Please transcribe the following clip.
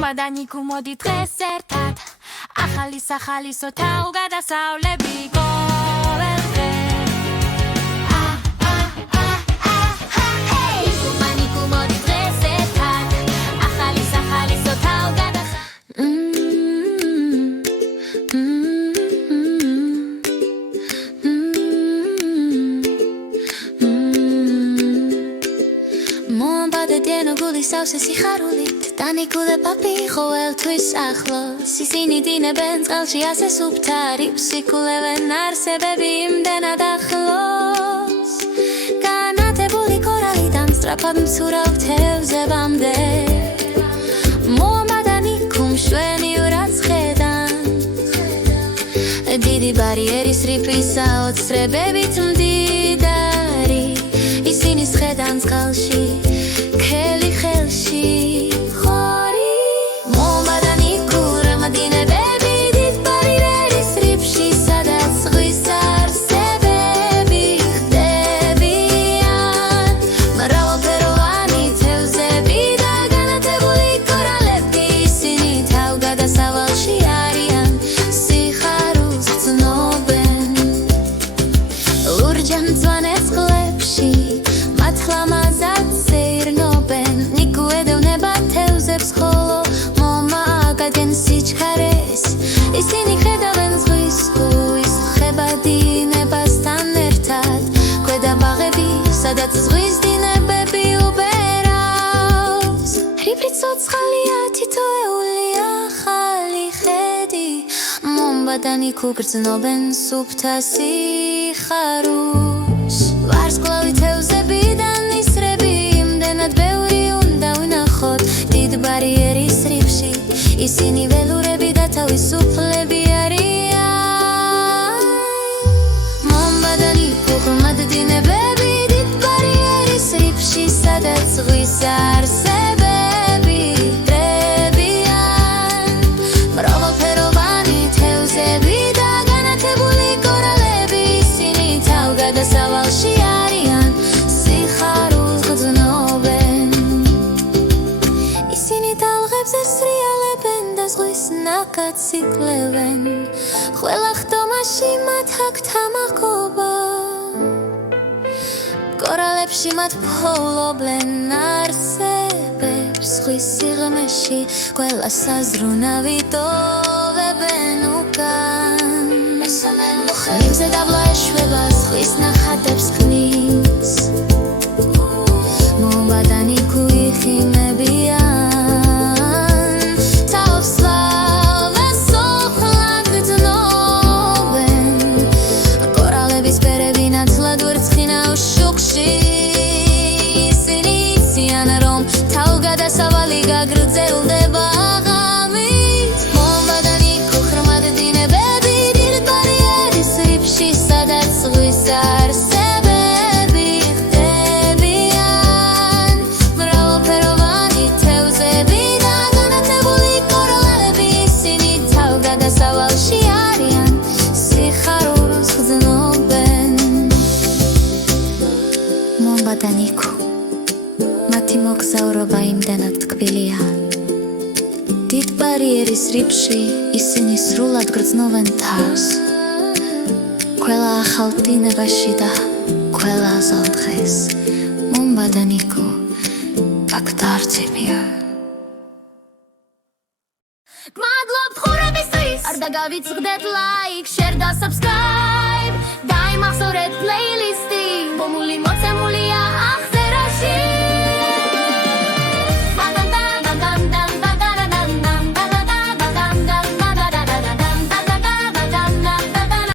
მომადანიკუ მოდი დღეს ერთად ახალი სახალისო თავგადასავლები ყოველდღე მომადანიკუ მოდი დღეს ერთად ახალი სახალისო Მომბადდიანო გული სავსე სიხარულით დანიკუდა პაპი ყოველთვის ახლოს ისინი დინებენ წყალში ასე სუფთარი ფსიქულევენ არსებები იმდენად ახლოს განათებული კორალიდან სწრაფად მცურავ თევზებამდე მომადანიკუ მშვენივრად ხედან დიდი ბარიერის რიფისა ოცრებებით მდიდარი ისინი სხედან წყალში Kheli khelshi khori Momadanikku ramaდინებები დიდ ბარიერის რიფში სადაც ზღვის არსებები ხდებიან მრავალფეროვანი თევზები და განათებული კორალები ისინი თავგადასავალში არიან სიხარულს გრძნობენ ლურჯან მწვანე წყლებში მათ ლამაზად ისინი ხედავენ ზღვის გულის ხება დინებასთან ერთად ქვედა ბაღები სადაც ზღვის დინებები უბერავს რიფრით ცოცხალია თითოეული ახალი ხედი მომბადანიკუ გრძნობენ სუფთა სიხარულს ვარსკვლავი თევზებიდან ისრები იმდენად ბევრი უნდა ვინახოთ დიდ ბარიერის რიფში ისინი ველურები და თავისუფლები არიან მომბადანიკუ ღრმად დინებები დიდ ბარიერის რიფში სადაც ზღვის არსებები ხდებიან მრავალფეროვანი თევზები და განათებული კორალები ისინი თავგადასავალში არიან სიხარულს გრძნობენ ისინი ტალღებზე სრიალებენ და ზღვის ნაკადს იკვლევენ ყველა ხტომაში მათ აქვთ ამაყობა კორალებში მათ ფოლობენ არსებებს ზღვის სიღრმეში ყველა საზრუნავი ტოვებენ უკან ხეებზე დაბლა ეშვება ზღვის ნახატებს ქმნის მომბადანიკუ იხინებიან Savali gagრძელდება ღამით მომბადანიკუ ღრმად დინებები დიდ ბარიერის რიფში სადაც ზღვის არსებები ხდებიან მრავალფეროვანი თევზები და განათებული კორალები ისინი თავგადასავალში არიან სიხარულს გრძნობენ მომბადანიკუ მათი მოგზაურობა იმდენად ტკბილია დიდ ბარიერის რიფში ისინი სრულად გრძნობენ თავს ყველა ახალ დინებაში და ყველა აზალ დღეს მომბადანიკუ აქ დარწმუნია გმადლობთ ხურებისთვის არ დაგავიწყდეთ ლაიქ შერ და საბსკრაიბ დაიმახსოვრეთ პლეილისტი მომული მოცემული